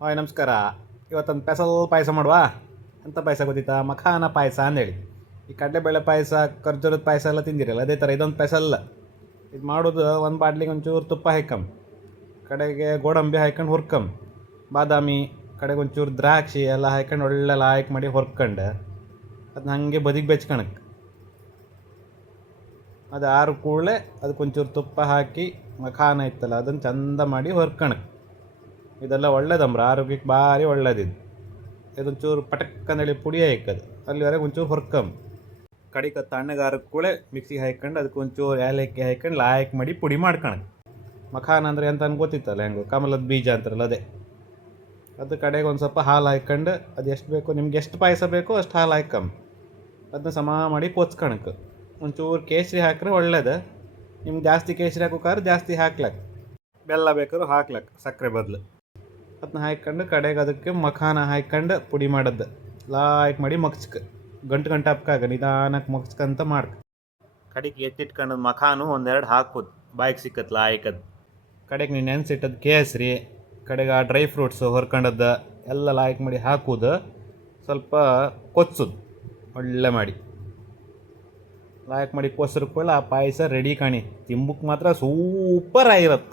Hi ನಮಸ್ಕಾರ. ಇವತ್ತೊಂದು special ಪಾಯಸ ಮಾಡುವ. ಎಂಥ ಪಾಯಸ ಗೊತ್ತಿತ್ತಾ? ಮಖಾನ ಪಾಯಸ ಅಂದೇಳಿ. ಈ ಕಡಲೆಬೇಳೆ ಪಾಯಸ, ಖರ್ಜೂರದ ಪಾಯಸ ಎಲ್ಲ ತಿಂದಿರಲ್ಲ, ಅದೇ ಥರ ಇದೊಂದು ಸ್ಪೆಷಲ್. ಇದು ಮಾಡೋದು, ಒಂದು ಬಾಟ್ಲಿಗೆ ಒಂಚೂರು ತುಪ್ಪ ಹಾಕಮ್, ಕಡೆಗೆ ಗೋಡಂಬಿ ಹಾಕ್ಕೊಂಡು ಹುರ್ಕಮ್, ಬಾದಾಮಿ, ಕಡೆಗೆ ಒಂಚೂರು ದ್ರಾಕ್ಷಿ ಎಲ್ಲ ಹಾಕ್ಕೊಂಡು ಒಳ್ಳೆ ಲಾಯ್ಕ್ ಮಾಡಿ ಹುರ್ಕೊಂಡು ಅದನ್ನ ಹಾಗೆ ಬದಿಗೆ ಬೆಚ್ಕಣಕ್ಕೆ. ಅದು ಆರು ಕೂಡಲೇ ಅದಕ್ಕೊಂಚೂರು ತುಪ್ಪ ಹಾಕಿ ಮಖಾನ ಇತ್ತಲ್ಲ ಅದನ್ನು ಚಂದ ಮಾಡಿ ಹುರ್ಕಣಕ್ಕೆ. ಇದೆಲ್ಲ ಒಳ್ಳೇದಂಬ್ರ, ಆರೋಗ್ಯಕ್ಕೆ ಭಾರಿ ಒಳ್ಳೇದಿದ್ದು. ಇದೊಂಚೂರು ಪಟಕ್ಕಂದೇಳಿ ಪುಡಿ ಹಾಕದು, ಅಲ್ಲಿವರೆಗೆ ಒಂಚೂರು ಹುರ್ಕಮ್. ಕಡಿಕ ತಣ್ಣಗಾರ ಕೂಳೆ ಮಿಕ್ಸಿಗೆ ಹಾಕ್ಕೊಂಡು ಅದಕ್ಕೆ ಒಂಚೂರು ಏಲಕ್ಕಿ ಹಾಕ್ಕೊಂಡು ಲಾಯಕ್ ಮಾಡಿ ಪುಡಿ ಮಾಡ್ಕೊಳಕ್ಕೆ. ಮಖಾನ ಅಂದರೆ ಅಂತ ಗೊತ್ತಿತ್ತಲ್ಲ, ಹೆಂಗೆ ಕಮಲದ ಬೀಜ ಅಂತಾರಲ್ಲ ಅದೇ. ಅದು ಕಡೆಗೆ ಒಂದು ಸ್ವಲ್ಪ ಹಾಲು ಹಾಕ್ಕೊಂಡು, ಅದು ಎಷ್ಟು ಬೇಕೋ ನಿಮ್ಗೆ, ಎಷ್ಟು ಪಾಯಸ ಬೇಕೋ ಅಷ್ಟು ಹಾಲು ಹಾಕಮ್. ಅದನ್ನ ಸಮ ಮಾಡಿ ಕೊಚ್ಕಣಕ್ಕೆ. ಒಂಚೂರು ಕೇಸರಿ ಹಾಕಿದ್ರೆ ಒಳ್ಳೇದು. ನಿಮ್ಗೆ ಜಾಸ್ತಿ ಕೇಸರಿ ಹಾಕೋಕ್ಕಾದ್ರೆ ಜಾಸ್ತಿ ಹಾಕ್ಲಕ್ಕೆ, ಬೆಲ್ಲ ಬೇಕಾದ್ರೂ ಹಾಕ್ಲಕ್ಕೆ ಸಕ್ಕರೆ ಬದಲು. ಅದನ್ನ ಹಾಕ್ಕೊಂಡು ಕಡೆಗೆ ಅದಕ್ಕೆ ಮಖಾನ ಹಾಕ್ಕೊಂಡು ಪುಡಿ ಮಾಡದ್ದು ಲಾಯ್ಕ್ ಮಾಡಿ ಮಗ್ಸ್ಕ. ಗಂಟು ಗಂಟು ಹಪ್ಕಾಗ ನಿಧಾನಕ್ಕೆ ಮಗ್ಸ್ಕಂತ ಮಾಡ್ಕ. ಕಡೆಗೆ ಎತ್ತಿಟ್ಕೊಂಡು ಮಖಾನು ಒಂದೆರಡು ಹಾಕ್ಬೋದು, ಬಾಯಿಗೆ ಸಿಕ್ಕತ್ ಲಾಯ್ಕದು. ಕಡೆಗೆ ನೀನು ನೆನೆಸಿಟ್ಟದ್ದು ಕೇಸರಿ, ಕಡೆಗೆ ಆ ಡ್ರೈ ಫ್ರೂಟ್ಸು ಹೊರ್ಕೊಂಡದ್ದು ಎಲ್ಲ ಲಾಯ್ಕ್ ಮಾಡಿ ಹಾಕುವುದು. ಸ್ವಲ್ಪ ಕೊಚ್ಚೋದು ಒಳ್ಳೆ ಮಾಡಿ ಲಾಯ್ಕ್ ಮಾಡಿ ಕೊಸ್ರು ಕೂಡ ಆ ಪಾಯಸ ರೆಡಿ ಕಾಣಿ. ತಿಂಬಕ್ಕೆ ಮಾತ್ರ ಸೂಪರ್ ಆಗಿರತ್ತೆ.